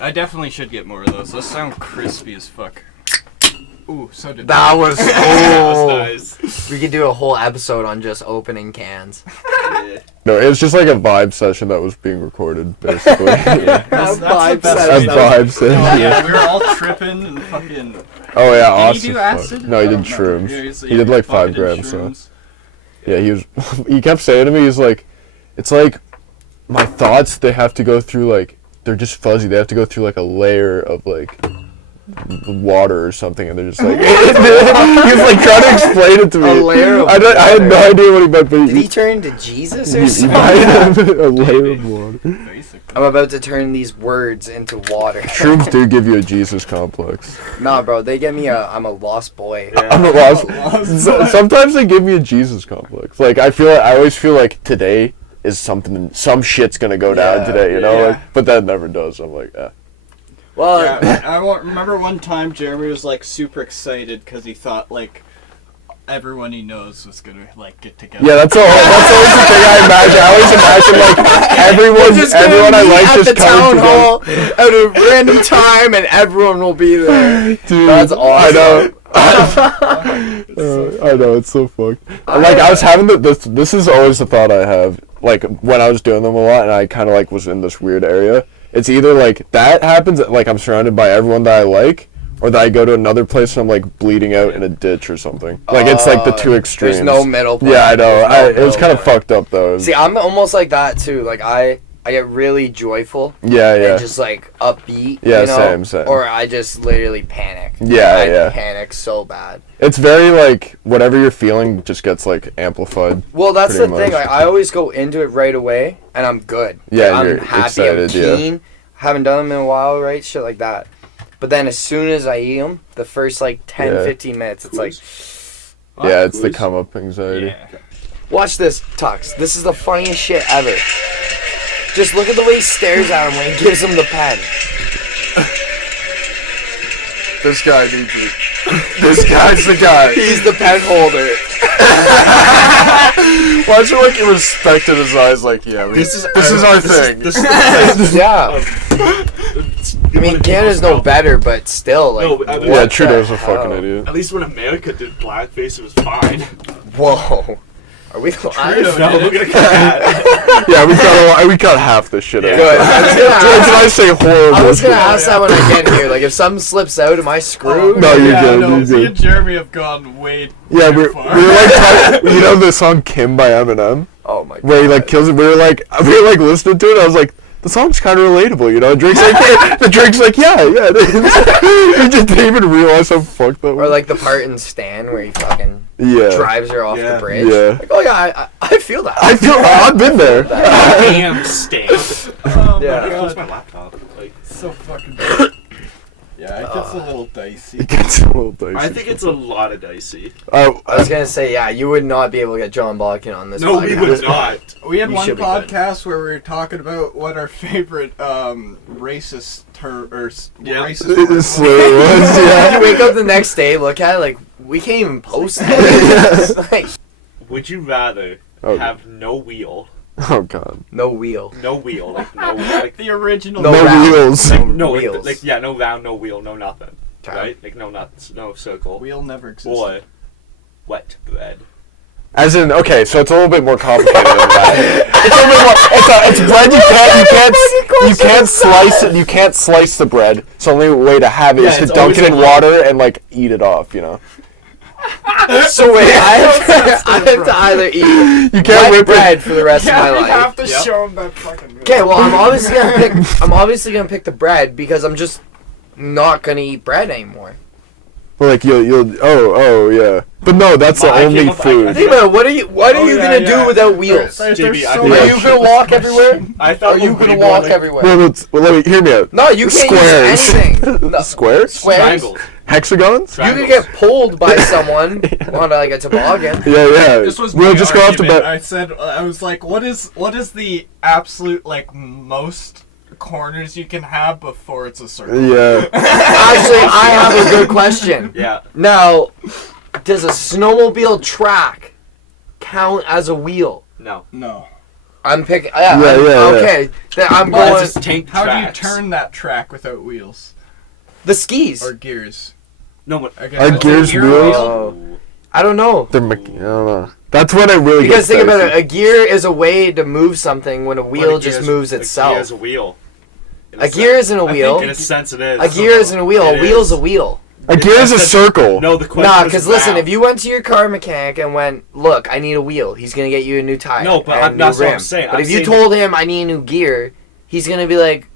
I definitely should get more of those. Those sound crispy as fuck. Ooh, so did That was Nice. We could do a whole episode on just opening cans. Yeah. No, it's just like a vibe session that was being recorded, basically. Yeah. That's the vibe best session. A way. vibe session. Oh, yeah, we were all tripping and fucking. Oh yeah, Did awesome. he do acid? No, he I did don't remember. shrooms. Yeah, He did like fucking 5 grams. So shrooms. yeah, he was. He kept saying to me, he's like, it's like my thoughts. They have to go through like they're just fuzzy. They have to go through like a layer of like water or something, and they're just like. He was like trying to explain it to me. A layer of I had no water. idea what he meant, but Did he turn into Jesus or he something? might have a layer of water. Basically. I'm about to turn these words into water. Shrooms do give you a Jesus complex. Nah, bro, they get me I'm a lost boy. I'm a lost. Sometimes they give me a Jesus complex. Like I always feel like today is some shit's gonna go down Yeah, today, you know. yeah. Like, but that never does. I'm like, Well, Yeah, I remember one time Jeremy was like super excited because he thought like everyone he knows was gonna like get together. yeah, that's always the thing I imagine. I always imagine like everyone I like at just the town coming hall at a random time, and everyone will be there. Dude, That's awesome. I know it's so fucked. Like I was having this is always the thought I have. Like when I was doing them a lot, and I kind of like was in this weird area. It's either like that happens, like I'm surrounded by everyone that I like, or that I go to another place and I'm like bleeding out in a ditch or something. Like it's like the two extremes. There's no middle point. Yeah, I know. There's no It was middle kind of point. fucked up though. See, I'm almost like that too. Like I get really joyful Yeah, yeah. and just like upbeat. Yeah, you know? same. Or I just literally panic. Yeah, I yeah. panic so bad. It's very like whatever you're feeling just gets like amplified. Well, that's Pretty the thing. much. Like, I always go into it right away, and I'm good. Yeah, Like, I'm you're happy. excited, I'm yeah. keen. Haven't done them in a while, right? Shit like that. But then as soon as I eat them, the first like 10, Yeah. 15 minutes, it's like, Yeah, it's the Who's- come up anxiety. Yeah. watch this, Tux. This is the funniest shit ever. Just look at the way he stares at him when he gives him the pen. This guy needs you. This guy's the guy. He's the pen holder. Why don't you like respect in his eyes? Like, yeah, this is our thing. This is Yeah. I mean, Canada's no better, but still, like, No, what yeah, the Trudeau's a hell? fucking idiot. At least when America did blackface, it was fine. Whoa. Are we live? No, look at that. Yeah, we cut half this shit out. Good. I was gonna ask- Did I say horrible? I was gonna ask that when I get here. Like, if something slips out, am I screwed? No, you're yeah, good, no, you're me good. and Jeremy have gone way Yeah, too we far. were like, you know the song "Kim" by Eminem, Oh my god. where he like kills it. We were like listening to it. I was like, the song's kind of relatable, you know. Drake's like, the Drake's like, yeah. He just didn't even realize how fucked that Or was. like the part in Stan where he fucking Yeah, drives her off Yeah. the bridge. Yeah. Like, oh yeah, I feel that. I've been there. Damn, stamp. Oh my Yeah. Close god, my laptop. Like, so fucking. Yeah, it gets a little dicey. It gets a little dicey. I think it's a lot of dicey. I was gonna say, yeah, you would not be able to get John Balkin on this. No, we podcast. would not. We had You one should be good. podcast where we were talking about what our favorite racist Yeah. racist It words swear it was, yeah. You wake up the next day, look at it, like, we can't even post it. Like, Would you rather Oh. have no wheel, Oh god. no wheel. like no, like The original. No No round. wheels. No no, wheels. like yeah, no round, no wheel, no nothing, Okay. right? Like no nuts, no circle, Wheel never existed. or wet bread. As in, okay, so it's a little bit more complicated than that. It's a little bit more. It's bread. You can't slice it. You can't slice the bread. So the only way to have it is Yeah, to it's dunk it always in a- water and like eat it off. You know. So wait, I have to either eat You can't wet rip bread it. for the rest Yeah, of we my have life. to show him that fucking. Okay, well, I'm obviously gonna pick the bread because I'm just not gonna eat bread anymore. Well, like you'll. Oh yeah. But no, that's the I came only up- I food. Think about it, what are you Oh, gonna do without wheels? There's JB, so I Are think- much- you gonna walk everywhere? I thought Are you what gonna we walk were, everywhere? Well, let me hear me out. No, you can't Squares. use anything. No. Squares? Squares? Triangles. Hexagons? You could get pulled by someone on like a toboggan. Yeah. This was We'll my just go off to argument. bed. I said, I was like, what is the absolute like most corners you can have before it's a circle? Yeah. Actually, I have a good question. Yeah. Now, does a snowmobile track count as a wheel? No. No. I'm picking. Yeah, yeah. Okay, then I'm Well, going. it's just tank How do you tracks. turn that track without wheels The skis. or gears? No, but I guess Are that's a gears gear wheels? wheel. Oh. I don't know. I don't know. That's when it really Because gets think about dicey. it, a gear is a way to move something when a wheel just moves A gear itself. is a wheel. In A gear isn't a I wheel. In a sense, it is. A gear isn't a wheel. It A wheel's is. a wheel. A gear is a circle. No, the question Nah, was because listen, round. if you went to your car mechanic and went, look, I need a wheel, he's gonna get you a new tire. No, but and a new that's what I'm rim. saying. But I'm if you saying- told him I need a new gear, he's gonna be like,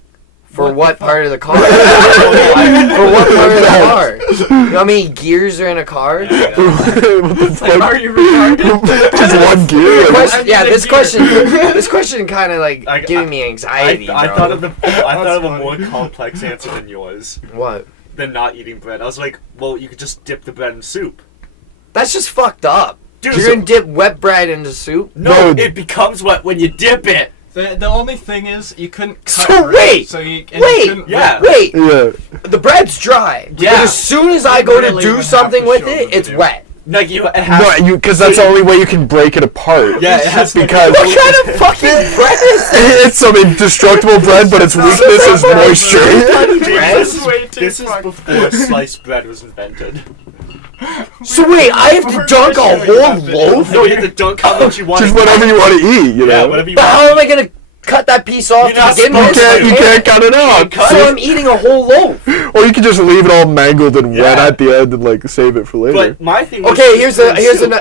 for What what the part of the car? For what part of the car? You know how many gears are in a car? Yeah, yeah. What the fuck? Are you retarded? Just one gear. Yeah, this question kind of like I- giving me anxiety. I bro. thought of a funny. more complex answer than yours. What? Than not eating bread. I was like, well, you could just dip the bread in soup. That's just fucked up. Dude, You're so- gonna dip wet bread into soup? No, No. it becomes wet when you dip it. The only thing is you couldn't cut So bread, wait, so you, and wait, you couldn't Yeah. Wait, Yeah. the bread's dry. Yeah. But as soon as I go to Really do would something have to with show it, the it's video. wet. Like you, it has. No, because that's the only way you can break it apart. Yeah, it has to Because- What kind of fucking bread is this? It's some indestructible bread, but its weakness is moisture. This is, way too this is fucked. before sliced bread was invented. So wait, I have to dunk a whole loaf? No, you have to dunk how much you want. Just whatever you want to eat, you Yeah, know. whatever you But how want. am I gonna cut that piece off You're to not begin supposed with? You can't cut it out. cut So I'm eating a whole loaf. Or you can just leave it all mangled and wet Yeah. at the end and like save it for later. But my thing was Okay, just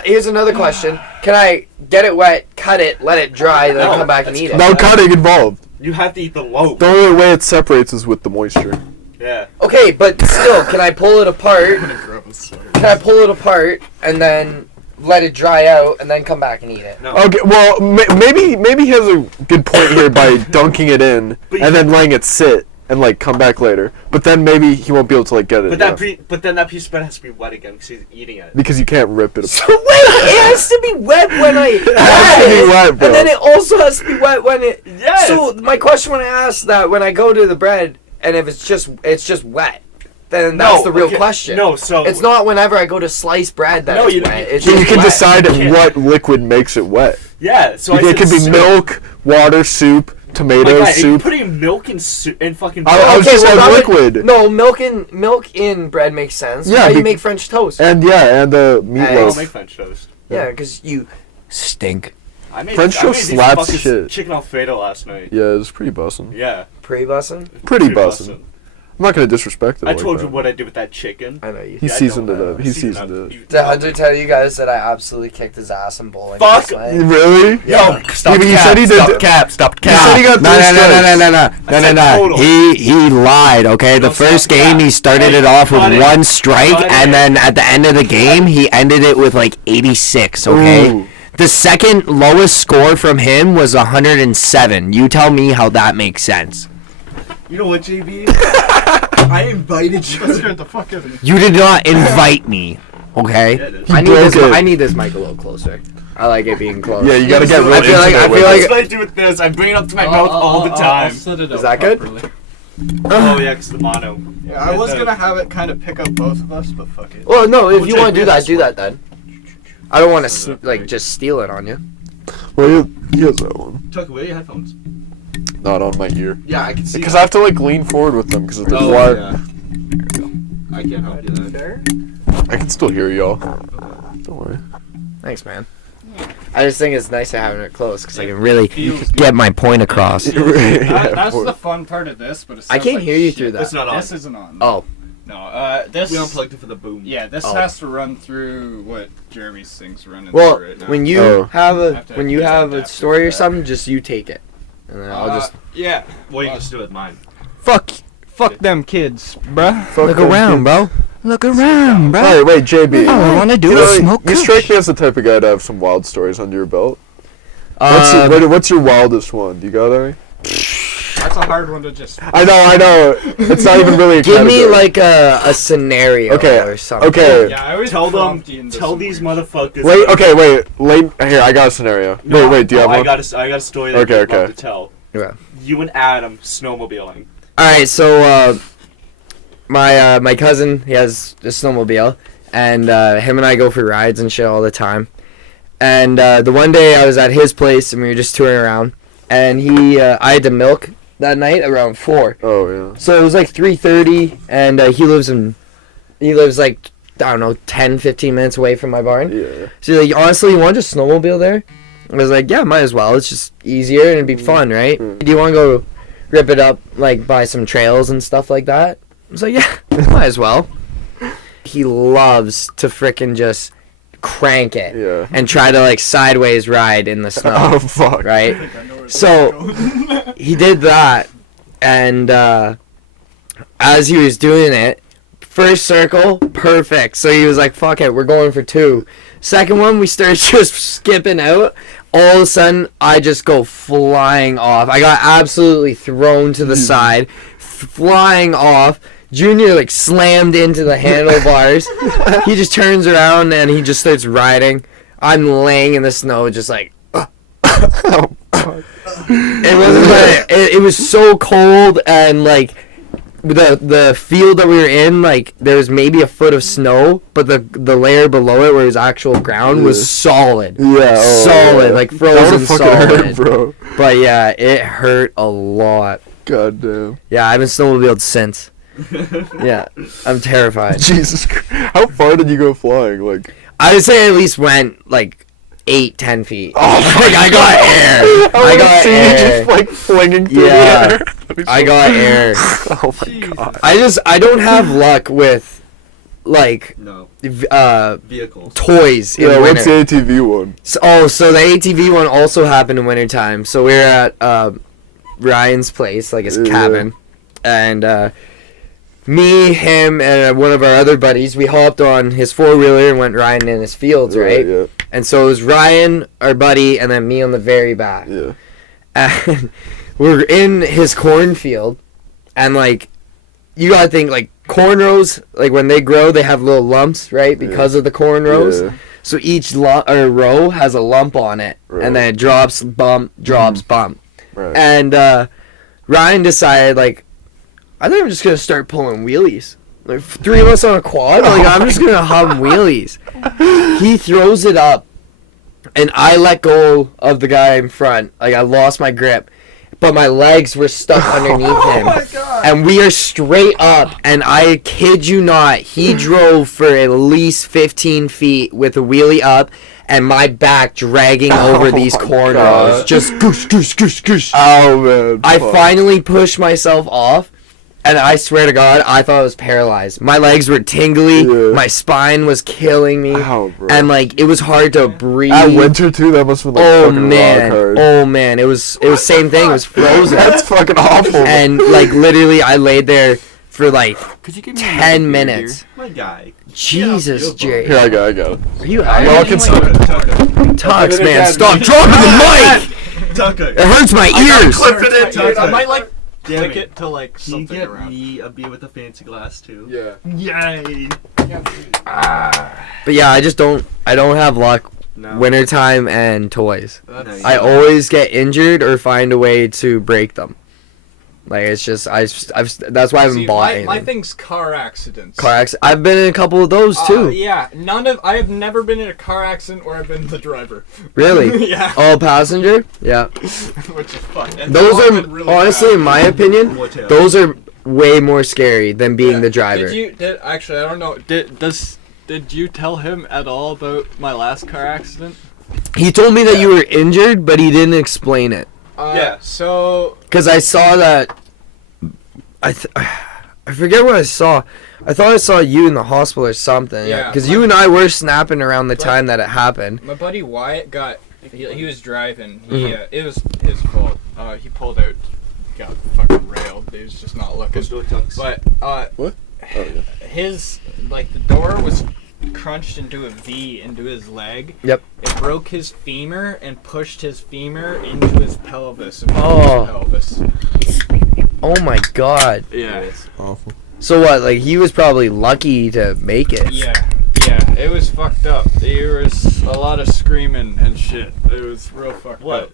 here's another question. Can I get it wet, cut it, let it dry, then No, come back and that's eat it? No cutting involved. You have to eat the loaf. The only way it separates is with the moisture. Yeah. Okay, but still, can I pull it apart? Gross. Can I pull it apart and then let it dry out and then come back and eat it? No. Okay, well, maybe he has a good point here by dunking it in But and then letting it sit and like come back later. But then maybe he won't be able to like get it. But then that piece of bread has to be wet again because he's eating it. because you can't rip it So apart. wait, it has to be wet when I has to be wet, bro. and then it also has to be wet when it. Yes. So my question when I asked that when I go to the bread and if it's just wet, then that's the real okay, question. No, so It's not whenever I go to slice bread that No, it's you- wet. It's So you just can wet. decide can't- what liquid makes it wet. Yeah. So I It said could be soup. milk, water, soup, Oh my tomato God, are you soup. putting milk in soup in fucking I bread? was just well, saying that would- liquid. No, milk in bread makes sense. Yeah, How you be- make French toast? And I don't meatloaf. make French toast. Yeah, because you stink. I made French I toast made these slaps fucking shit. Chicken Alfredo last night. Yeah, it's pretty bussin'. Yeah. Pre-bussin'? Pretty bussin'. I'm not gonna disrespect it. I like told that. you what I did with that chicken. I know you. He Yeah, I seasoned know. it up. He seasoned it. You- Did Hunter tell you guys that I absolutely kicked his ass in bowling? Fuck! last night? Really? Yeah. Stop Yeah, but the you cap, said he did stop the- the cap, stop the You cap. said he got no, three no, no, no, strikes. no, no, no, no, no. total. He lied, okay? The No, first stop the game cap. he started Hey, it off with cut it. one strike, Cut and it. then at the end of the game, he ended it with like 86, okay? Ooh. The second lowest score from him was 107. You tell me how that makes sense. You know what, JB? I invited you. That scared the fuck out of me. You did not invite me, okay? Yeah, it is. I need broke this. it. I need this mic a little closer. I like it being close. Yeah, you gotta get real I feel like- intimate I with feel it. like- That's what I do with this. I bring it up to my mouth all the I'll time. set it Is up that good? properly. Oh yeah, 'cause the mono. Yeah, I was gonna have it kind of pick up both of us, but fuck it. Well, no. If We'll you check want to do this that, do one. that then. I don't want to like just steal it on you. Well, he has that one. Tuck away your headphones. Not on my ear. Yeah, I can see. Because I have to like lean forward with them because of the Oh, wire. yeah. I can't help you there. I can still hear y'all. Don't worry. Thanks, man. I just think it's nicer having it close because I can really Feels good. Get my point across. That's the fun part of this, but it I sounds can't like hear you shit. through that. It's not on. This isn't on. Oh, No, this. We unplugged it for the boom. Yeah, this Oh. has to run through what Jeremy's thing's running well, through right now. when you Oh. have a Have to when you use have a adapter story for or that. something, just you take it, and then I'll just. Yeah. Well, you can just do it with mine. Fuck them kids, bruh. Look around, bro. Look around, bro. Hey, wait, JB. All I want to do You, is know, smoke you kush. strike me as the type of guy to have some wild stories under your belt. What's your wildest one? Do you got any? That's a hard one to just. I know. It's not even really a Give me category. like a scenario Okay, or something. okay. Yeah, I always Tell them. prompt you in this Tell these situation. motherfuckers. Wait, okay, wait. Here, I got a scenario. No, wait, do you have I one? got a story that Okay, I'd love okay. to tell. Yeah. You and Adam snowmobiling. All right, so my cousin, he has a snowmobile, and him and I go for rides and shit all the time. And the one day I was at his place and we were just touring around, and I had to milk that night around 4. Oh yeah. So it was like 3:30, and he lives like, I don't know, 10, 15 minutes away from my barn. Yeah. So he's like, honestly, you want to just snowmobile there? I was like, yeah, might as well. It's just easier and it'd be fun, right? Mm. Do you want to go rip it up, like, by some trails and stuff like that? I was like, yeah, might as well. He loves to frickin' just crank it Yeah. and try to, like, sideways ride in the snow, Oh fuck. right? I know where So- this is going. He did that, and as he was doing it, first circle, perfect. So he was like, fuck it, we're going for 2. Second one, we started just skipping out. All of a sudden, I just go flying off. I got absolutely thrown to the side, flying off. Junior, like, slammed into the handlebars. He just turns around and he just starts riding. I'm laying in the snow, just like, it wasn't like, it was so cold, and like the field that we were in, like there was maybe a foot of snow, but the layer below it where it was actual ground was solid. Yeah. Oh, Solid, yeah. like That frozen would've fucking solid. hurt, bro. But yeah, it hurt a lot. God damn. Yeah, I haven't snowmobiled since. Yeah, I'm terrified. Jesus Christ. How far did you go flying? Like. I would say I at least went like 8-10 feet. Oh Like, I got air. I would've got seen you air. just like flinging through Yeah. the air. That'd be I so- got air. Oh my Jesus. god. I don't have luck with like No. toys Vehicles. in Yeah, what's winter. the ATV one? So the ATV one also happened in wintertime. So we were at Ryan's place, like his Yeah. cabin, and me, him, and one of our other buddies, we hopped on his 4-wheeler and went riding in his fields, right? Yeah. And so it was Ryan, our buddy, and then me on the very back. Yeah. And we're in his cornfield, and like, you gotta think, like, corn rows, like when they grow, they have little lumps, right? Because of the corn rows. Yeah. So each row has a lump on it, Right. and then it drops, bump, drops, bump. Right. And Ryan decided, like, I think I'm just gonna start pulling wheelies. Like 3 of us on a quad, like I'm just gonna hum wheelies. He throws it up, and I let go of the guy in front. Like I lost my grip, but my legs were stuck underneath him. Oh my god. And we are straight up, and I kid you not, he drove for at least 15 feet with a wheelie up, and my back dragging over these my corn God. rows. Just goosh, goosh, goosh, goosh. Oh man. I fuck. finally pushed myself off, and I swear to God, I thought I was paralyzed. My legs were tingly, Yeah. my spine was killing me, Ow, bro. and like it was hard to breathe. At winter too, that must have been like Oh fucking man, rock hard. oh man, it was same thing. It was frozen. That's fucking awful. And like literally I laid there for like Could you give me 10 minutes. My guy. Jesus, Yeah, Jay. Here, I got it. Are you Y'all out? can Tucker. Tux, man, again. stop dropping the mic! Tucker. It hurts my ears! Clipping it, Tucker. I might like Damn click it. it to like Can you something get around. me a beer with a fancy glass too? Yeah. Yay. But yeah, I don't have luck No. wintertime and toys. That's, I always get injured or find a way to break them. Like it's just that's why I haven't see, bought my anything. thing's car accidents. Car accident. I've been in a couple of those too. Yeah, I have never been in a car accident where I've been the driver. Really? Yeah. Oh, passenger? Yeah. Which is fun. And Those they've all are been really honestly, bad. in my opinion, Motel. those are way more scary than being Yeah. the driver. Actually, I don't know. Did you tell him at all about my last car accident? He told me that you were injured, but he didn't explain it. Yeah. So Cause I saw that. I forget what I saw. I thought I saw you in the hospital or something. Yeah. Cause you and I were snapping around the time that it happened. my buddy Wyatt got. He was driving. Mm-hmm. It was his fault. He pulled out. Got fucking railed. He was just not looking. Let's do it, Tux. But What? Oh, yeah. his the door was crunched into a V into his leg. Yep. It broke his femur and pushed his femur into his pelvis. And Oh. his pelvis. Oh my god. Yeah. Awful. So what? Like he was probably lucky to make it. Yeah. It was fucked up. There was a lot of screaming and shit. It was real fucked What? up.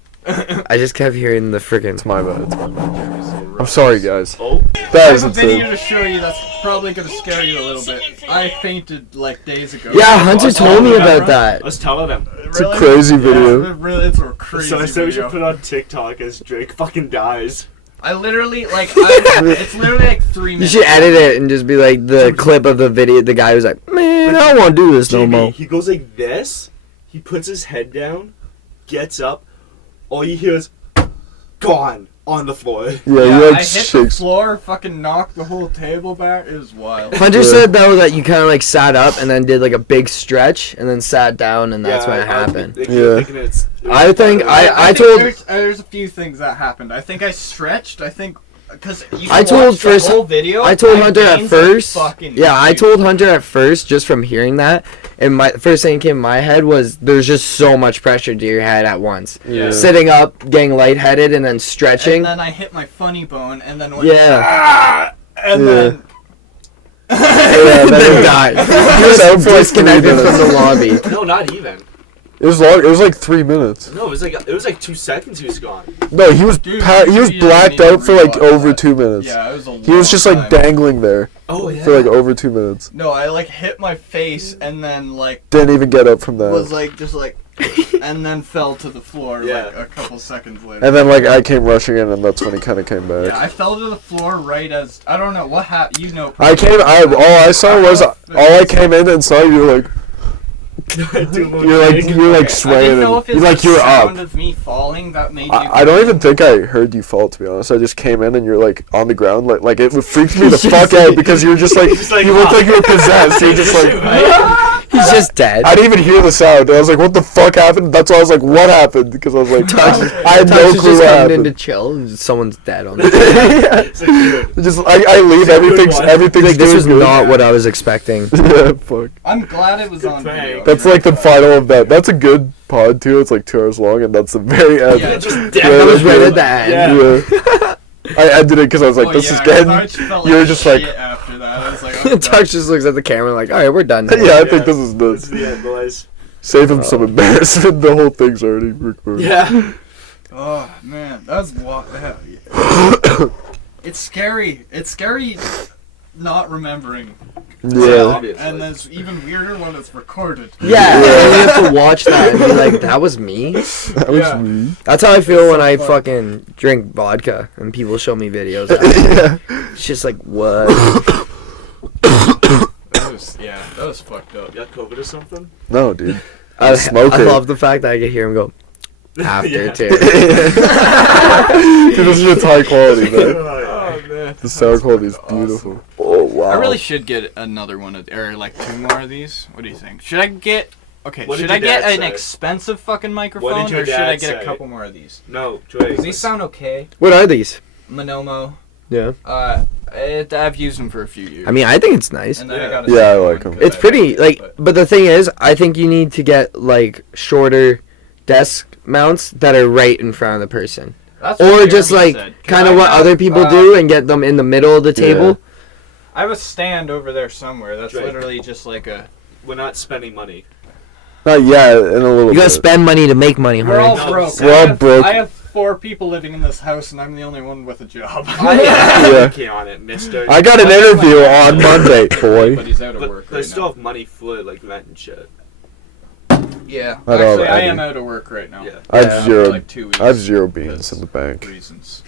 I just kept hearing the freaking. It's my bad. It's my bad. I'm sorry, guys. Oh. That I is have a video insane. to show you that's probably gonna scare you a little bit. I fainted like days ago. Yeah, Hunter told me about that. Let's tell them. It's a crazy video. It's a crazy So I said we video. should put it on TikTok as Drake fucking dies. I literally it's literally like 3 You minutes. should edit it and just be like the clip of the video. The guy who's like, man, I don't want to do this no JB, more. he goes like this. He puts his head down, gets up. All you hear is gone on the floor. Yeah, Yeah, you I like hit the shakes. floor, fucking knocked the whole table back. It was wild. Hunter Yeah. said though that you kind of like sat up and then did like a big stretch and then sat down and that's when it happened. Yeah. I think I think told- there's a few things that happened. I think I stretched. I think because you I can told watch first- the whole video. I told my Hunter at veins are first. fucking Yeah, I huge. told Hunter at first just from hearing that, and my first thing that came in my head was there's just so much pressure to your head at once. Yeah. Sitting up, getting lightheaded, and then stretching. And then I hit my funny bone, and then went, Yeah. "Ah!" and Yeah. then. Yeah, then died. He was out for like 3 Disconnected from minutes. the lobby. No, not even. It was long. It was like 3 minutes. No, it was like 2 seconds. He was gone. No, he was Dude, he was you didn't blacked need to out for like rewatch over that. 2 minutes. Yeah, it was a He was just long like time. dangling there Oh yeah. for like over 2 minutes. No, I like hit my face and then like Didn't even get up from was that. like just like and then fell to the floor Yeah. like a couple seconds later. And then like I came rushing in, and that's when he kind of came yeah, back. I fell to the floor right as I don't know what happened. You know. All I saw was all I came in and saw you were like you're like I swaying didn't know and if it's you like the you were sound up. of me falling that made you. I don't even think I heard you fall, to be honest. I just came in and you're like on the ground, like it freaked me the fuck out because you were just like like, you looked like you were possessed. You're just like He's just dead. I didn't even hear the sound. I was like, what the fuck happened? That's why I was like, what happened? Because I was like, I had no Tux is clue just what coming in to happened. chill and someone's dead on the Just I leave everything's Like, this was doing good. not what I was expecting. Yeah, fuck. I'm glad it was Good on prank. video. That's like the final of that. That's a good pod too. It's like 2 hours long, and that's the very end. Yeah, Just Yeah, dead. That was yeah. right at the end. Yeah. Yeah. I ended it because I was like, Oh, this yeah, is I getting. felt You were like just like, shit after that. I was like, I'm Tux done. just looks at the camera like, all right, we're done. now." yeah, I think this is This is the the end, boys. save him some embarrassment. The whole thing's already recorded. Yeah. Oh man, that was It's scary. It's scary not remembering. Yeah. Obviously. And it's even weirder when it's recorded. Yeah, and then you have to watch that and be like, that was me? That was Yeah. me. That's how I feel when I fun. fucking drink vodka and people show me videos. Of it. Yeah. It's just like, what? That was fucked up. You got COVID or something? No, dude. I, smoke I it. love the fact that I can hear him go, after, Yeah. too. Dude, this shit's high quality, man. Oh man. The sound quality is Awesome. beautiful. Oh wow. I really should get another one of, or like 2 more of these. What do you think? Should I get? Okay, What did should I your get dad an say? expensive fucking microphone, your or should I dad get a say? couple more of these? No, Drake. These sound okay. What are these? Monomo. Yeah. I've used them for a few years. I mean, I think it's nice. And then I Yeah. got a Yeah, I second like one 'em. 'cause It's I pretty, it, like, but- but the thing is, I think you need to get, like, shorter desk mounts that are right in front of the person. That's what Or just, Jeremy like, said. 'Cause kind I of what got, other people do and get them in the middle of the table. I have a stand over there somewhere. That's Drake. literally just like a. We're not spending money. Not yet, in a little You gotta bit. spend money to make money, We're all Harry. No, broke. we're all broke. I have 4 people living in this house, and I'm the only one with a job. Yeah. Working on it, mister. I got an interview on Monday, But boy. he's out of But work they right still now. have money for like rent and shit. Yeah. I don't Actually, I have am any. out of work right now. Yeah. I have Yeah, for zero. like 2 weeks. I have 0 beans in the bank. Reasons.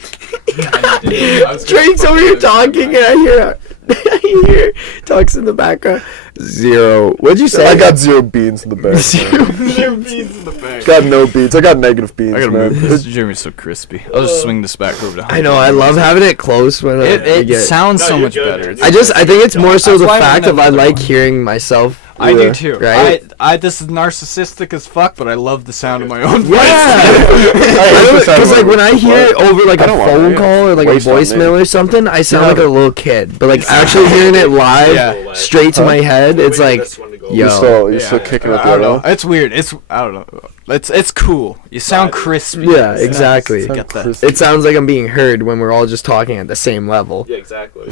I was gonna Drake's over here talking, and I hear, I hear Tux in the background. 0. What'd you say? I got 0 beans in the bank. Zero. Zero beans in the bank. Got no beans. I got negative beans, I gotta man. move this. Jeremy's so crispy. I'll just swing this back over to I know, I love having it close when It, I it get... sounds No, so you're much good, better. man. I think it's more so That's the why I fact wanted of I another like one. hearing myself. I Yeah. do too. Right? This is narcissistic as fuck, but I love the sound of my own voice. I Because like when I hear it over like I a don't want phone it. call or like a Waste on voicemail me. or something, I sound Yeah. like a little kid. But like actually hearing it live, Yeah. straight to my head, it's like, yo. You're still kicking it I don't know. there. It's weird. I don't know. It's cool. You sound crispy. Yeah, It's exactly. nice to get that. Crispy. It sounds like I'm being heard when we're all just talking at the same level. Yeah, exactly.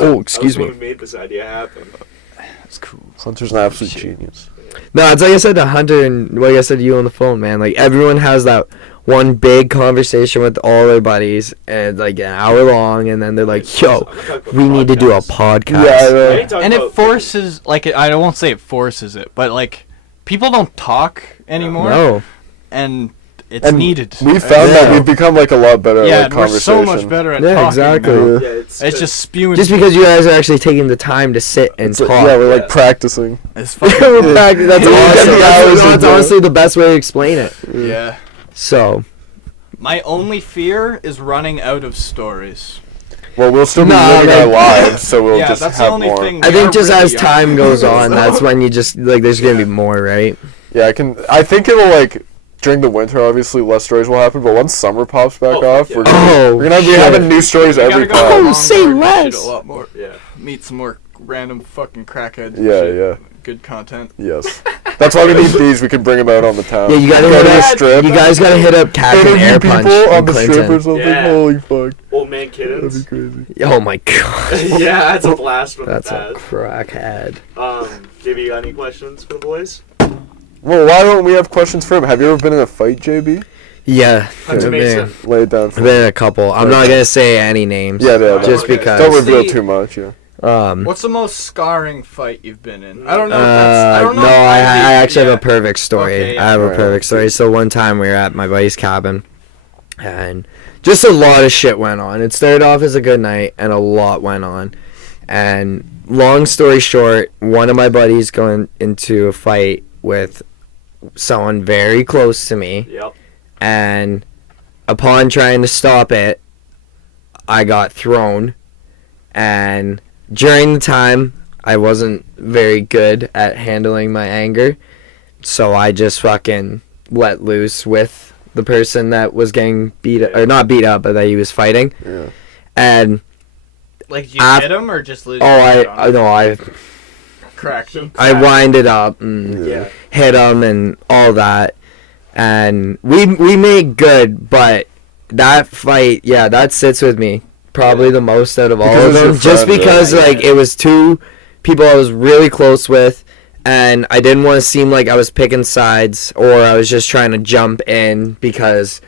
Oh, excuse That's me. what made this idea happen. It's cool. Hunter's an absolute genius. No, it's like I said to Hunter and like I said to you on the phone, man. Like everyone has that one big conversation with all their buddies, and like an hour long, and then they're like, "Yo, we need to do a podcast." Yeah, I I know. ain't talking And it about- forces, like, I won't say it forces it, but like, people don't talk anymore, No. and it's And needed. We found that Yeah. we've become like a lot better yeah, at like and we're conversation. so much better at Yeah, talking. exactly. now. Yeah. Yeah, It's just spewing. Just because you guys are actually taking the time to sit and It's like- talk. yeah, we're like Yeah. practicing. It's fucking We're back- that's Yeah. awesome. Yeah. That's, Yeah. that's honestly the best way to explain it. yeah. So, My only fear is running out of stories. Well, we'll still be No, living our like- lives, so we'll Yeah, just that's the have only more. thing. I We think are just really as young. time goes on, So- that's when you just, like, there's gonna be more, right? Yeah, I think it'll like during the winter. Obviously, less stories will happen, but once summer pops back Oh, off, yeah. we're gonna be shit. having new stories We every gotta go time. along say board and shit less. A lot more. Yeah. Meet some more random fucking crackheads. and Yeah, shit. yeah. Good content. Yes, that's why we need these. We can bring them out on the town. Yeah, you gotta Go hit to the up, strip. you guys gotta hit up Captain Interview Air people Punch on in the strip or Clinton. something. Yeah. Holy fuck, Old man that'd kittens. be crazy. Oh my god. Yeah, that's a blast from That's the a past. crackhead. JB, you got any questions for the boys? Well, why don't we have questions for him? Have you ever been in a fight, JB? Yeah. That's I've been, amazing. Lay it down I've for been me. in a couple. I'm not gonna say any names. Yeah, yeah, Just okay. because. Don't reveal See- too much. Yeah. What's the most scarring fight you've been in? I don't know. If that's, I don't know. No, if I that'd be- actually have yeah. a perfect story. Okay, yeah. I have a Alright. perfect story. So one time we were at my buddy's cabin, and just a lot of shit went on. It started off as a good night, and a lot went on. And long story short, one of my buddies going into a fight with someone very close to me, Yep. and upon trying to stop it, I got thrown. And during the time, I wasn't very good at handling my anger, so I just fucking let loose with the person that was getting beat or not beat up, but that he was fighting. Yeah. And Like, did you Af- hit him or just lose? oh, I Cracked him. winded up and Yeah. hit him and all that, and we made good, but that fight, yeah, that sits with me probably the most out of all Because of it's your them, just friend, because right? like it was two people I was really close with, and I didn't want to seem like I was picking sides or I was just trying to jump in because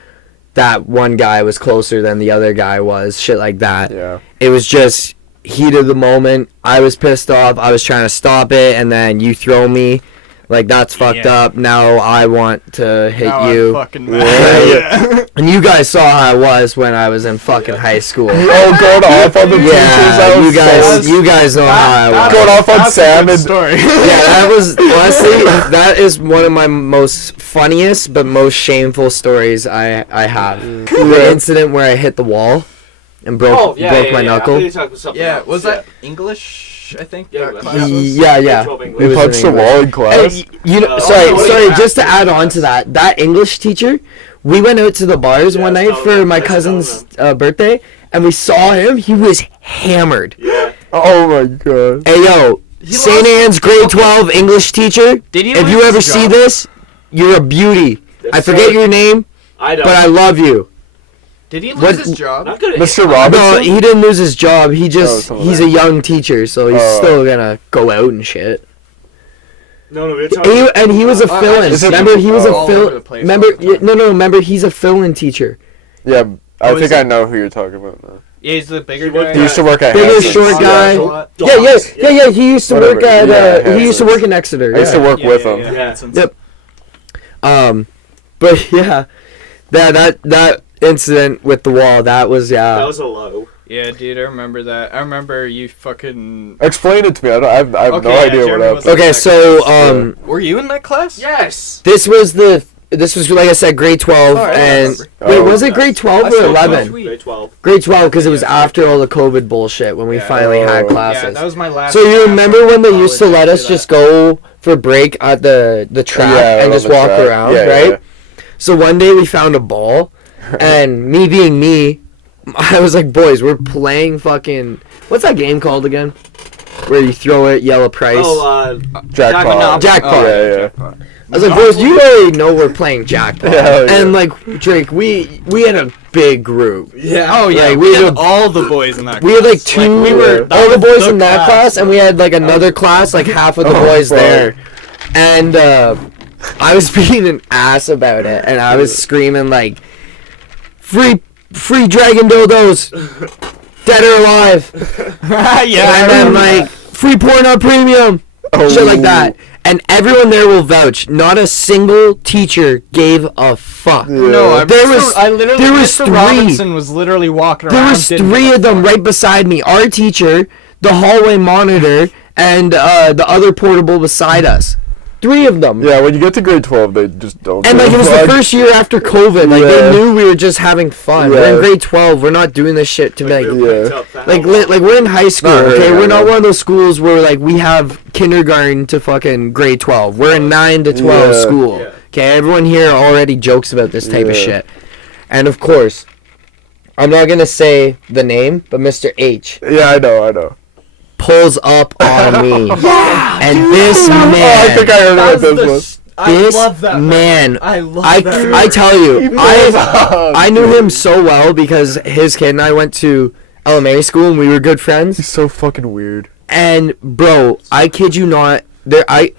that one guy was closer than the other guy was, shit like that. Yeah. It was just heat of the moment. I was pissed off. I was trying to stop it, and then you throw me. Like, that's fucked Yeah. up. Now I want to hit Now you. I'm fucking Yeah. mad. Yeah. And you guys saw how I was when I was in fucking high school. Oh, going off on the teachers. Yeah, That was you guys know how I was. Going off on That's a Sam good and story. Yeah, that was honestly that is one of my most funniest but most shameful stories I have. The incident where I hit the wall and broke my I thought knuckle. you were talking about something Yeah, else. was that English? I think. Yeah, that yeah. class was? Yeah. It you was punched the in wall in And class. you know, Oh, sorry, yeah. just to add on to that English teacher, we went out to the bars one Yeah, night tell for them, my yes, cousin's tell birthday, and we saw him. He was hammered. Yeah. Oh my god. Hey yo, He St. lost- Anne's grade 12 English teacher. Did he If lose you his ever see job? this, you're a beauty. I That's forget so- your name, I don't. but I love you. Did he lose What- his job? Not good at Mr. it. Robinson? No, he didn't lose his job. He just some of he's that. a young teacher, so he's Oh. still gonna go out and shit. No, we're talking. He was a I fill-in. just- Remember, he was a all over the fill. place Remember, all the time. remember, he's a fill-in teacher. Yeah, I Oh, is think it- I know who you're talking about now. Yeah, he's the bigger He worked guy. He used to work at Bigger, Hanson's. short guy. Yeah. He used to Whatever. work at. Yeah, he used to Hanson's. work in Exeter. I used to Yeah. work with him. Yeah. Hanson's. Yep. But yeah, that incident with the wall, that was That was a low. Yeah, dude, I remember that. I remember you fucking. Explain it to me. I have Okay, no yeah, idea what Jeremy was happened. okay. So Were you in that class? Yes. this was like I said, grade 12, Oh, I and remember. wait, Oh. was it grade 12 I or still 11? Sweet. Grade 12. Grade 12, because it was after all the COVID bullshit when we Yeah. finally had Oh. classes. Yeah, that was my last. So you class remember when they in used to college let us after just that. go for break at the track Yeah, and on just the walk track. around, Yeah, right? yeah. So one day we found a ball, and me being me, I was like, boys, we're playing fucking, what's that game called again? Where you throw it, yell a price. Oh, Jackpot. Jackpot. Yeah, yeah. Jackpot. I was like, boys, you already know we're playing jackpot. Hell yeah. And like, Drake, we had a big group. yeah. Oh yeah, Like, we we had had- all the boys in that. We had like class. two, we were all the that was boys in that class, and we had like another class, like half of the Oh, boys fuck. there. And I was being an ass about it, and I was screaming like, free dragon dildos, dead or alive. yeah, And then like, free Pornhub Premium, Shit like that. And everyone there will vouch. Not a single teacher gave a fuck. No, there was Mr. three. Robinson was literally walking around. There was didn't three give a of them fuck. right beside me. Our teacher, the hallway monitor, and the other portable beside us. 3 of them. Yeah, when you get to grade 12, they just don't. And like it was the first year after COVID. Like Yeah. they knew we were just having fun. We're in Yeah. grade 12. We're not doing this shit to make. Like we're in high school. Not really, Okay, we're not yeah. one of those schools where like we have kindergarten to fucking grade 12. We're in 9 to 12 Yeah. school. Yeah. Okay, everyone here already jokes about this type of Yeah. shit. And of course, I'm not gonna say the name, but Mr. H Yeah, I know. pulls up on me. And this Oh, I man, think I heard about That's this the one. sh- I this love that man, I love I that. tell you, I I knew him so well because his kid and I went to elementary school and we were good friends. He's so fucking weird. And bro, I kid you not,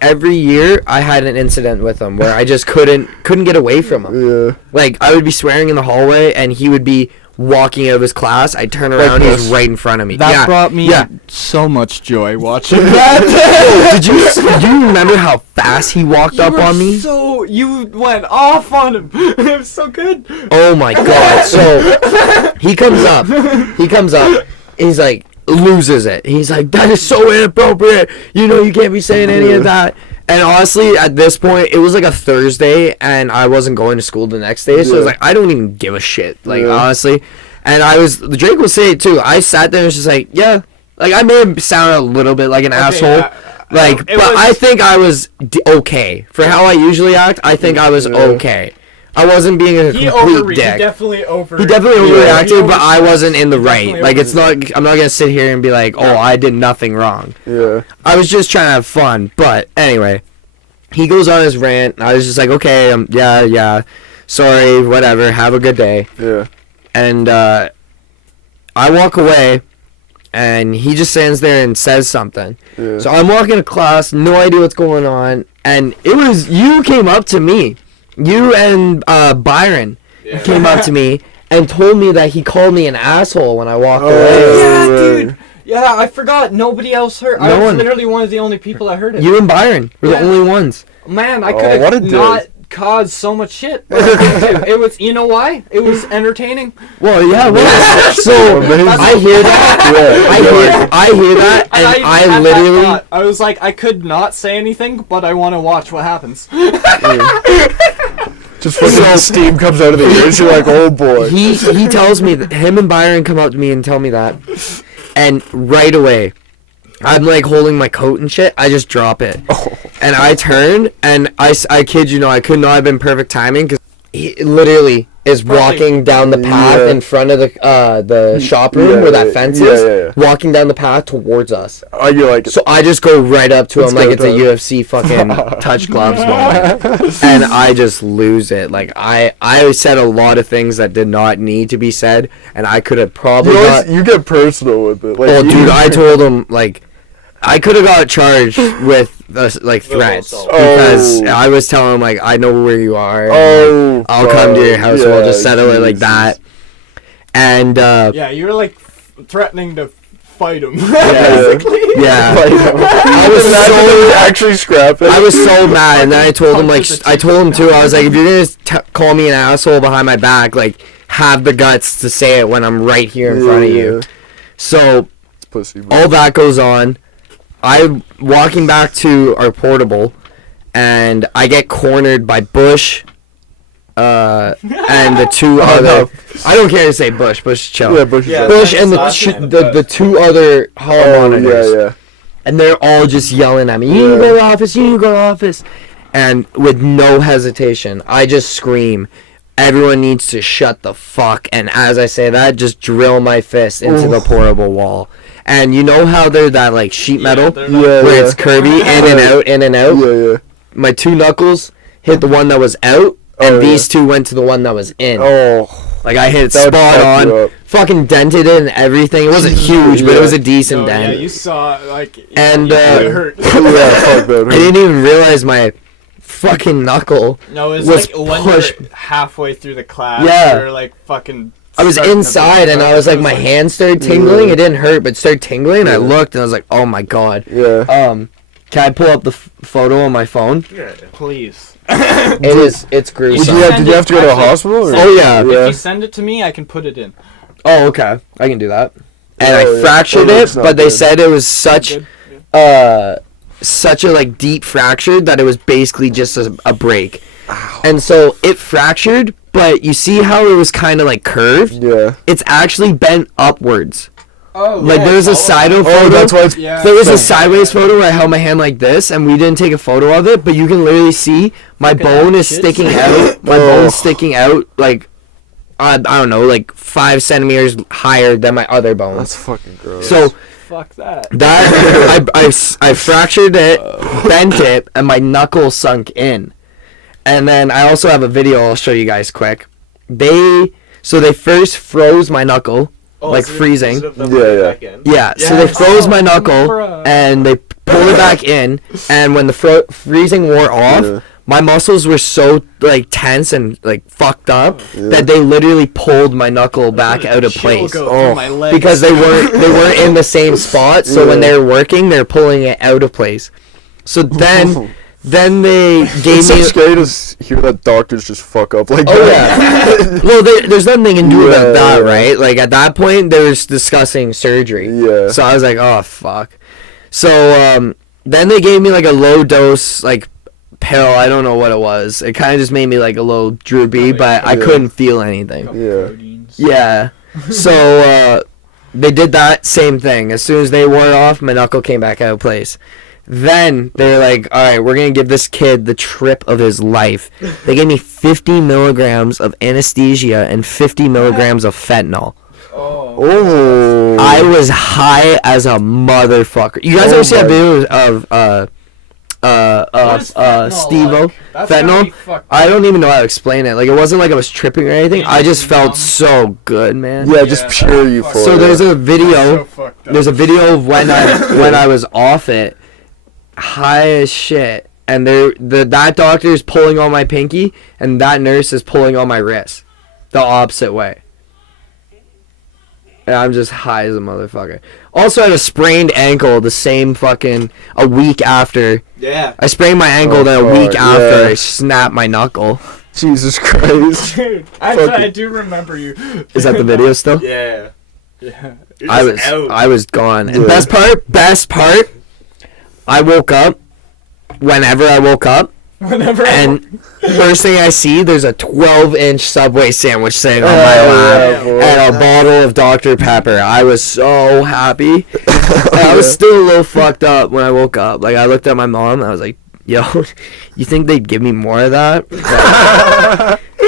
every year I had an incident with him where I just couldn't get away from him. Yeah. Like I would be swearing in the hallway and he would be walking out of his class. I'd turn around, this. he's right in front of me. That yeah. brought me Yeah. so much joy watching that. Oh, do you remember how fast he walked up on me? So you went off on him. It was so good. Oh my god. So he comes up, he's like loses it. He's like, that is so inappropriate. You know you can't be saying any of that. And honestly, at this point, it was like a Thursday and I wasn't going to school the next day, so I was Yeah. like, I don't even give a shit. Like Yeah. honestly. And Drake will say it too. I sat there and was just like, yeah. Like I may have sounded a little bit like an asshole. Like, it but was- I think I was okay. For how I usually act, I think I was Yeah. okay. I wasn't being a complete dick. He definitely Overreacted, but I wasn't in the right. definitely Like, it's not. I'm not gonna sit here and be like, "Oh, I did nothing wrong." Yeah. I was just trying to have fun. But anyway, he goes on his rant. And I was just like, "Okay, yeah, sorry, whatever. Have a good day." Yeah. And I walk away, and he just stands there and says something. Yeah. So I'm walking to class, no idea what's going on, and it was you came up to me. You and Byron came up to me and told me that he called me an asshole when I walked away. Yeah, right. dude. Yeah, I forgot. Nobody else heard. I No was one. literally one of the only people that heard it. You and Byron were the Yeah. only ones. Man, I Oh, could what a have dick. not caused so much shit. It was, you know why? It was entertaining. Well, yeah, well, so Amazing. I hear that. Yeah. I hear that, and I had that literally. thought. I was like, I could not say anything, but I want to watch what happens. Just fucking steam comes out of the ears. You're like, oh boy. He tells me that him and Byron come up to me and tell me that, and right away, I'm like holding my coat and shit. I just drop it, and I turn and I kid you not, I could not have been perfect timing because he literally is walking down the path Yeah. in front of the shop room Yeah, where that yeah, fence yeah, is, yeah, yeah. walking down the path towards us. Oh, you're like, So I just go right up to Let's him like go, it's a Tom. UFC fucking touch gloves moment. And I just lose it. Like I said a lot of things that did not need to be said, and I could have probably got. you get personal with it. Like, Oh, you- dude, I told him like I could have got charged with like threats assault. because Oh. I was telling him like I know where you are. and, Oh, I'll come to your fuck. house. We'll Yeah, just settle it like Jesus. that. And Yeah, you were like threatening to fight him. Yeah. yeah, Like, I was imagine so they actually scrap it. I was so mad, and then I told him like I told him too. I was like, if you're gonna call me an asshole behind my back, like have the guts to say it when I'm right here in front of you. So It's pussy. Man. all that goes on. I'm walking back to our portable, and I get cornered by Bush, and the two other. no. I don't care to say Bush. Bush, chill. Yeah, Bush. Yeah, Bush and Last the name, the two other hall Oh, monitors. yeah. And they're all just yelling at me, you need to go to office, you need to go to office. And with no hesitation, I just scream, everyone needs to shut the fuck. And as I say that, just drill my fist into the portable wall. And you know how they're that like sheet metal? they're Yeah, where yeah. it's curvy, in and out, in and out. Yeah. My two knuckles hit the one that was out, and Oh, these two went to the one that was in. Oh, Like I hit it that would spot fuck you on, up. fucking dented it and everything. It wasn't huge, but it was a decent No, yeah, dent. you saw like And, it hurt. yeah, fuck that. I didn't even realize my fucking knuckle. No, it was, was like when pushed- you're halfway through the class. Yeah. You're like fucking. I was starting to inside bleed and out. I was like, It my hand started tingling. It didn't hurt, but it started tingling. And I Yeah. looked and I was like, oh my god. Yeah. Can I pull up the photo on my phone? Yeah. Please. It's gruesome. Did you have to go to a hospital? Or? Oh, yeah. If you send it to me, I can put it in. Oh, okay. I can do that. And Oh, I yeah. fractured Oh, it, that's not but they good. said it was such such a like deep fracture that it was basically just a break. And so it fractured, but you see how it was kind of like curved? Yeah. It's actually bent upwards. Oh, Like there's a side photo. Oh, that's why it's. Yeah. There was a sideways photo where I held my hand like this, and we didn't take a photo of it, but you can literally see my bone is shit. sticking out. My bone's sticking out like I don't know, like 5 centimeters higher than my other bones. That's fucking gross. So Fuck that. that I fractured it, bent it, and my knuckle sunk in. And then I also have a video I'll show you guys quick. They first froze my knuckle, like freezing. Yeah, so they froze my knuckle bruh. and they pulled it back in, and when the freezing wore off, Yeah. my muscles were so like tense and like fucked up that they literally pulled my knuckle back out of place. Oh, my legs. Because they weren't in the same spot, so when they were working, they're pulling it out of place. So then they gave It's so me. scary to hear that doctors just fuck up like Oh that. yeah. Well, there's nothing they can do about Yeah, that, yeah. right? Like at that point, they were discussing surgery. Yeah. So I was like, oh fuck. So then they gave me like a low dose like pill. I don't know what it was. It kind of just made me like a little droopy, but I Yeah. couldn't feel anything. Yeah. Proteins. Yeah. So they did that same thing. As soon as they wore off, my knuckle came back out of place. Then they're like, all right, we're going to give this kid the trip of his life. They gave me 50 milligrams of anesthesia and 50 milligrams of fentanyl. Oh. I was high as a motherfucker. You guys Oh ever see that my- video of What is fentanyl Steve-O? like? That's gotta Fentanyl? be fucked I up. don't even know how to explain it. Like, it wasn't like I was tripping or anything. You I just just felt numb. so good, man. Yeah, just that's pure euphoria. So there's a video. So fucked up. There's a video of when I was off it, high as shit, and that doctor is pulling on my pinky, and that nurse is pulling on my wrist, the opposite way. And I'm just high as a motherfucker. Also had a sprained ankle the same fucking a week after. Yeah. I sprained my ankle Oh, then a week fuck, after yeah. I snapped my knuckle. Jesus Christ. Dude, Fucking- I do remember you. Is that the video still? Yeah. Yeah. You're I just was out. I was gone. And Yeah. best part, I woke up whenever I woke up. Whenever And first thing I see, there's a 12-inch Subway sandwich sitting on my Oh, lap yeah, boy. and a bottle of Dr. Pepper. I was so happy. And I was still a little fucked up when I woke up. Like, I looked at my mom and I was like, yo, you think they'd give me more of that?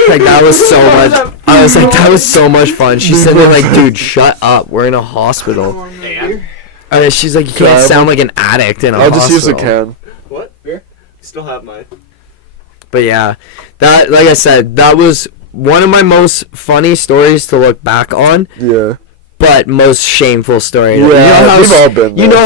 Like, that was so much. I was like, that was so much fun. She's sitting there like, dude, shut up. We're in a hospital. And she's like, you can't sound like an addict in a I'll just use hospital. the can. What? Beer? Still have mine. But yeah, that, like I said, that was one of my most funny stories to look back on, Yeah. but most shameful story. Yeah, we've all been You there. know